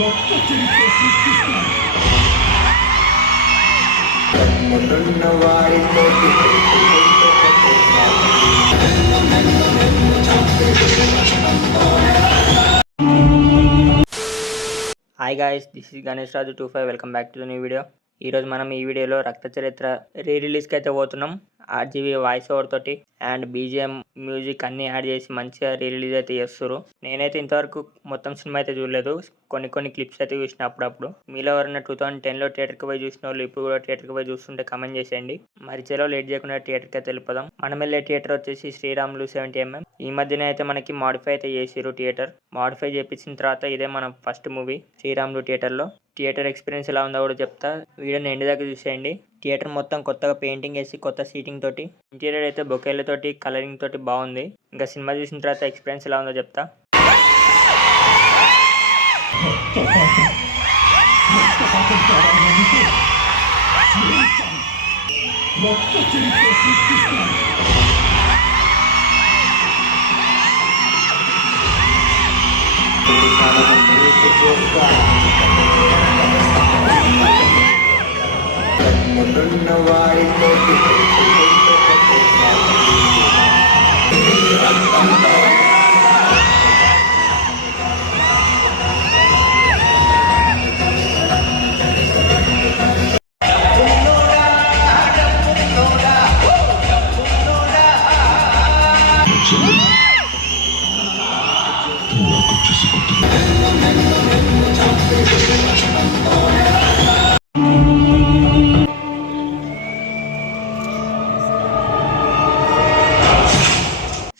రక్త చరిత్ర సృష్టిస్తాను. Hi guys, this is Ganesh Raju 25. Welcome back to the new video. ఈరోజు మనం ఈ వీడియోలో రక్త చరిత్ర రిలీజ్కి అయితే పోతున్నాం. ఆర్జీవీ వాయిస్ ఓవర్ తోటి అండ్ బీజిఎం మ్యూజిక్ అన్నీ యాడ్ చేసి మంచిగా రిలీజ్ అయితే చేస్తారు. నేనైతే ఇంతవరకు మొత్తం సినిమా అయితే చూడలేదు, కొన్ని క్లిప్స్ అయితే చూసిన అప్పుడప్పుడు. మీలో ఎవరైనా 2010లో థియేటర్కి పోయి చూసిన వాళ్ళు ఇప్పుడు కూడా థియేటర్కి పోయి చూస్తుంటే కమెంట్ చేసేయండి. మరి చలో లేట్ చేయకుండా థియేటర్కి అయితే వెళ్ళిపోదాం. మనం వెళ్ళే థియేటర్ వచ్చేసి శ్రీరాములు 70mm. ఈ మధ్యన అయితే మనకి మాడిఫై అయితే చేసిరు థియేటర్. మాడిఫై చేయించిన తర్వాత ఇదే మన ఫస్ట్ మూవీ శ్రీరాములు థియేటర్లో. థియేటర్ ఎక్స్పీరియన్స్ ఎలా ఉందో కూడా చెప్తా, వీడియోని ఎండ్ దాకా చూసేయండి. థియేటర్ మొత్తం కొత్తగా పెయింటింగ్ వేసి కొత్త సీటింగ్ తోటి, ఇంటీరియర్ అయితే బొకేలతోటి కలరింగ్ తోటి బాగుంది. ఇంకా సినిమా చూసిన తర్వాత ఎక్స్పీరియన్స్ ఎలా ఉందో చెప్తా. రక్త చరిత్ర సృష్టిస్తాను.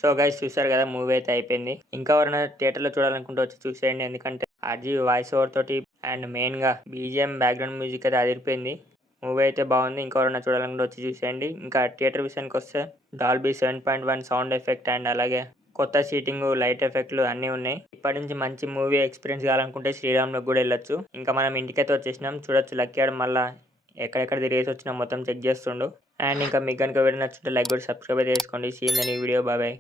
సో గైస్, చూసారు కదా, మూవీ అయితే అయిపోయింది. ఇంకా ఎవరైనా థియేటర్లో చూడాలనుకుంటే వచ్చి చూసేయండి. ఎందుకంటే ఆర్జీవీ వాయిస్ ఓవర్ తోటి అండ్ మెయిన్గా బీజిఎం బ్యాక్గ్రౌండ్ మ్యూజిక్ అయితే అదిరిపోయింది. మూవీ అయితే బాగుంది. ఇంకా ఎవరైనా చూడాలనుకుంటే వచ్చి చూసేయండి. ఇంకా థియేటర్ విషయానికి వస్తే డాల్బీ 7.1 సౌండ్ ఎఫెక్ట్ అండ్ అలాగే కొత్త సీటింగ్, లైట్ ఎఫెక్ట్లు అన్నీ ఉన్నాయి. ఇప్పటి నుంచి మంచి మూవీ ఎక్స్పీరియన్స్ కావాలనుకుంటే శ్రీరామ్లోకి కూడా వెళ్ళొచ్చు. ఇంకా మనం ఇంటికైతే వచ్చేసినాం. చూడొచ్చు, లక్కీ ఆడ మళ్ళీ ఎక్కడెక్కడ తిరిగేసి వచ్చినా మొత్తం చెక్ చేస్తుండు. అండ్ ఇంకా మీకు కనుక వీడియో నచ్చుంటే లైక్ కూడా సబ్స్క్రైబ్ అయితే చేసుకోండి. See in the new video. Bye.